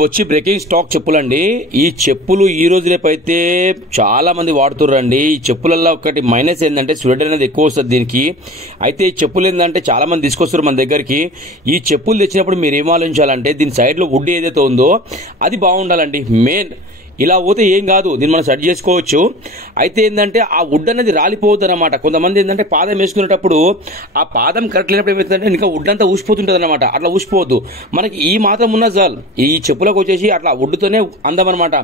వచ్చి breaking stock చెప్పులండి. ఈ చెప్పులు ఈ రోజు రేపు అయితే చాలా మంది వాడుతుర్రండి. ఈ చెప్పులలో ఒకటి మైనస్ ఏంటంటే స్వెట్ అనేది ఎక్కువ వస్తుంది దీనికి. అయితే ఈ చెప్పులు ఏంటంటే చాలా మంది తీసుకొస్తారు మన దగ్గరికి. ఈ చెప్పులు తెచ్చినప్పుడు మీరు ఏం ఆలోచించాలంటే దీని సైడ్ లో వుడ్ ఏదైతే ఉందో అది బాగుండాలండి. మెయిన్ ఇలా పోతే ఏం కాదు, దీన్ని మనం సెట్ చేసుకోవచ్చు. అయితే ఏంటంటే ఆ వుడ్ అనేది రాలిపోవద్దు అనమాట. కొంతమంది ఏంటంటే పాదం వేసుకునేటప్పుడు ఆ పాదం కరెక్ట్ లేనప్పుడు ఏమవుతుందంటే ఇంకా వుడ్ అంతా ఊసిపోతుంటుంది అనమాట. అట్లా ఊసిపోవద్దు. మనకి ఈ మాత్రం ఉన్న చాలు. ఈ చెప్పులకు వచ్చేసి అట్లా వుడ్తోనే అందం అనమాట.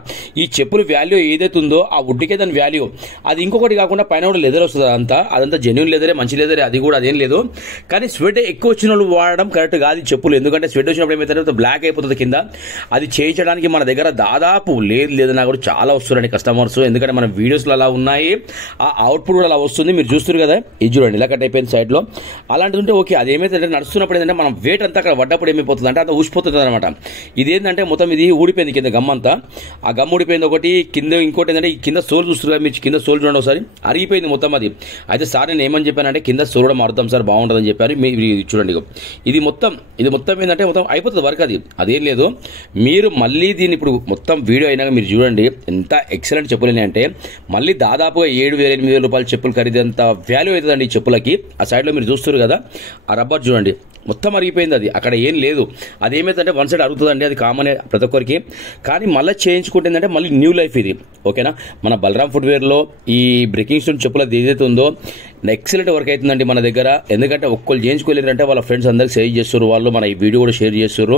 ఈ చెప్పుల వాల్యూ ఏదైతే ఉందో ఆ వుడ్కే దాని వాల్యూ. అది ఇంకొకటి కాకుండా పైన కూడా లెదర్ వస్తుంది. అదంతా జెన్యున్ లెదరే, మంచి లెదరే. అది కూడా అదేం లేదు. కానీ స్వెట్ ఎక్కువ వచ్చిన వాళ్ళు వాడడం కరెక్ట్ కాదు ఈ చెప్పులు. ఎందుకంటే స్వెట్ వచ్చినప్పుడు ఏమవుతుందంటే బ్లాక్ అయిపోతుంది కింద. అది చేయించడానికి మన దగ్గర దాదాపు లేదన్నా కూడా చాలా వస్తున్నారండి కస్టమర్స్. ఎందుకంటే మన వీడియోస్లో అలా ఉన్నాయి, ఆ అవుట్పుట్ కూడా అలా వస్తుంది. మీరు చూస్తారు కదా, ఇది చూడండి ఇలా కట్ అయిపోయింది సైడ్ లో. అలాంటిది ఉంటే ఓకే. అది ఏమైతే నడుస్తున్నప్పుడు ఏంటంటే మనం వెయిట్ అంతా అక్కడ పడ్డప్పుడు ఏమైపోతుంది అంటే అంత ఊసిపోతుంది అనమాట. ఇదేంటంటే మొత్తం ఇది ఊడిపోయింది కింద గమ్ అంతా. ఆ గమ్ ఊడిపోయింది ఒకటి. కింద ఇంకోటి ఏంటంటే ఈ కింద సోల్ చూస్తున్నారు, మీరు కింద సోల్ చూడండి ఒకసారి, అరిగిపోయింది మొత్తం అది. అయితే సార్ నేను ఏమని చెప్పానంటే కింద సోల్ కూడా మారుతాం సార్, బాగుంటుందని చెప్పారు. మీరు చూడండి, ఇది మొత్తం ఏంటంటే మొత్తం అయిపోతుంది వర్క్. అదేం లేదు. మీరు మళ్ళీ దీన్ని ఇప్పుడు మొత్తం వీడియో అయినాక మీరు చూడండి ఎంత ఎక్సలెంట్ చెప్పులు అంటే మళ్ళీ దాదాపుగా 7,000-8,000 రూపాయల చెప్పులు ఖరీదంత వాల్యూ అవుతుందండి ఈ చెప్పులకి. ఆ సైడ్ లో మీరు చూస్తారు కదా, ఆ రబ్బర్ చూడండి మొత్తం అరిగిపోయింది. అది అక్కడ ఏం లేదు. అదేమైందంటే వన్ సైడ్ అరుగుతుందండి, అది కామన్ ప్రతి ఒక్కరికి. కానీ మళ్ళీ చేయించుకుంటే ఏంటంటే మళ్ళీ న్యూ లైఫ్ ఇది. ఓకేనా, మన బలరాం ఫుట్వేర్ లో ఈ బ్రేకింగ్ స్టోన్ చెప్పులు ఏదైతే ఉందో ఎక్సలెంట్ వర్క్ అవుతుందండి మన దగ్గర. ఎందుకంటే ఒక్కళ్ళు చేయించుకోలేదంటే వాళ్ళ ఫ్రెండ్స్ అందరికి షేర్ చేస్తారు, వాళ్ళు మన ఈ వీడియో కూడా షేర్ చేస్తారు.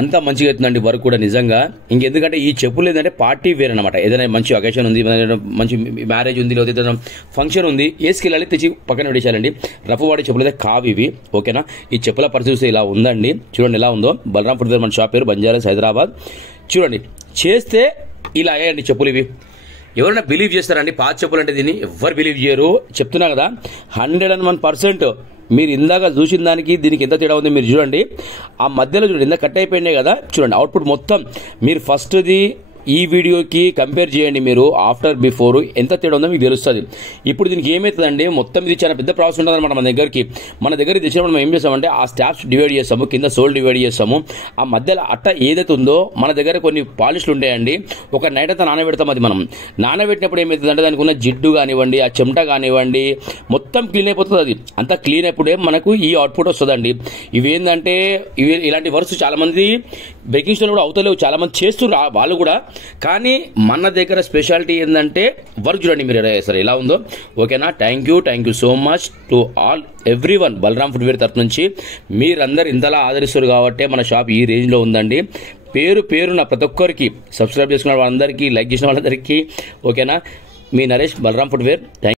అంతా మంచిగా అవుతుందండి వర్క్ కూడా నిజంగా. ఇంకెందుకంటే ఈ చెప్పులు ఏంటంటే పార్టీ వేర్ అనమాట. ఏదైనా మంచి అకేషన్ ఉంది, మంచి మ్యారేజ్ ఉంది, లేదా ఏదైనా ఫంక్షన్ ఉంది, వేసుకెళ్ళాలి, తెచ్చి పక్కన పెట్టేశారండి. రఫ్ వాడే చెప్పులు అయితే కావు ఇవి. ఓకేనా, ఈ చెప్పుల పరిస్థితి ఇలా ఉందండి. చూడండి ఎలా ఉందో. బలరాం ఫుట్వేర్ మన షాప్ పేరు, బంజారాస్, హైదరాబాద్. చూడండి చేస్తే ఇలా అయ్యాయండి చెప్పులు ఇవి. ఎవరైనా బిలీవ్ చేస్తారండి పాత చెప్పులు అంటే? దీన్ని ఎవరు బిలీవ్ చేయరు. చెప్తున్నా కదా, 101%. మీరు ఇందాక చూసిన దానికి దీనికి ఎంత తేడా ఉంది మీరు చూడండి. ఆ మధ్యలో చూడండి, ఇందాక కట్ అయిపోయినాయి కదా, చూడండి అవుట్పుట్ మొత్తం. మీరు ఫస్ట్ది ఈ వీడియోకి కంపేర్ చేయండి, మీరు ఆఫ్టర్ బిఫోర్ ఎంత తేడా ఉందో మీకు తెలుస్తుంది. ఇప్పుడు దీనికి ఏమవుతుందండి, మొత్తం ఇది చాలా పెద్ద ప్రాసెస్ ఉంటుంది అనమాట మన దగ్గరికి. మన దగ్గర తెచ్చినప్పుడు మనం ఏం చేస్తామంటే ఆ స్టాప్స్ డివైడ్ చేస్తాము, కింద సోల్ డివైడ్ చేస్తాము. ఆ మధ్యలో అట్ట ఏదైతే ఉందో మన దగ్గర కొన్ని పాలిష్లు ఉంటాయండి. ఒక నైట్ అంతా నానబెడతాం. అది మనం నానబెట్టినప్పుడు ఏమవుతుందంటే దానికి ఉన్న జిడ్డు కానివ్వండి, ఆ చెమట కానివ్వండి, మొత్తం క్లీన్ అయిపోతుంది. అది అంతా క్లీన్ అయిపోతే మనకు ఈ అవుట్పుట్ వస్తుందండి. ఇవేంటంటే ఇలాంటి వర్క్స్ చాలా మంది బ్రేకింగ్ స్టోన్ కూడా అవుతలేవు, చాలా మంది చేస్తున్నారు వాళ్ళు కూడా. కానీ మన దగ్గర స్పెషాలిటీ ఏంటంటే వర్క్ చూడండి మీరు సరే ఎలా ఉందో. ఓకేనా, thank you so much to all everyone. Balram footwear తరఫు నుంచి మీరందరూ ఇంతలా ఆదరిస్తారు కాబట్టి మన షాప్ ఈ రేంజ్ లో ఉందండి. పేరున ప్రతి ఒక్కరికి సబ్స్క్రైబ్ చేసుకున్న వాళ్ళందరికీ, లైక్ చేసిన వాళ్ళందరికీ. ఓకేనా, మీ నరేష్, బలరాం ఫుట్వేర్. థ్యాంక్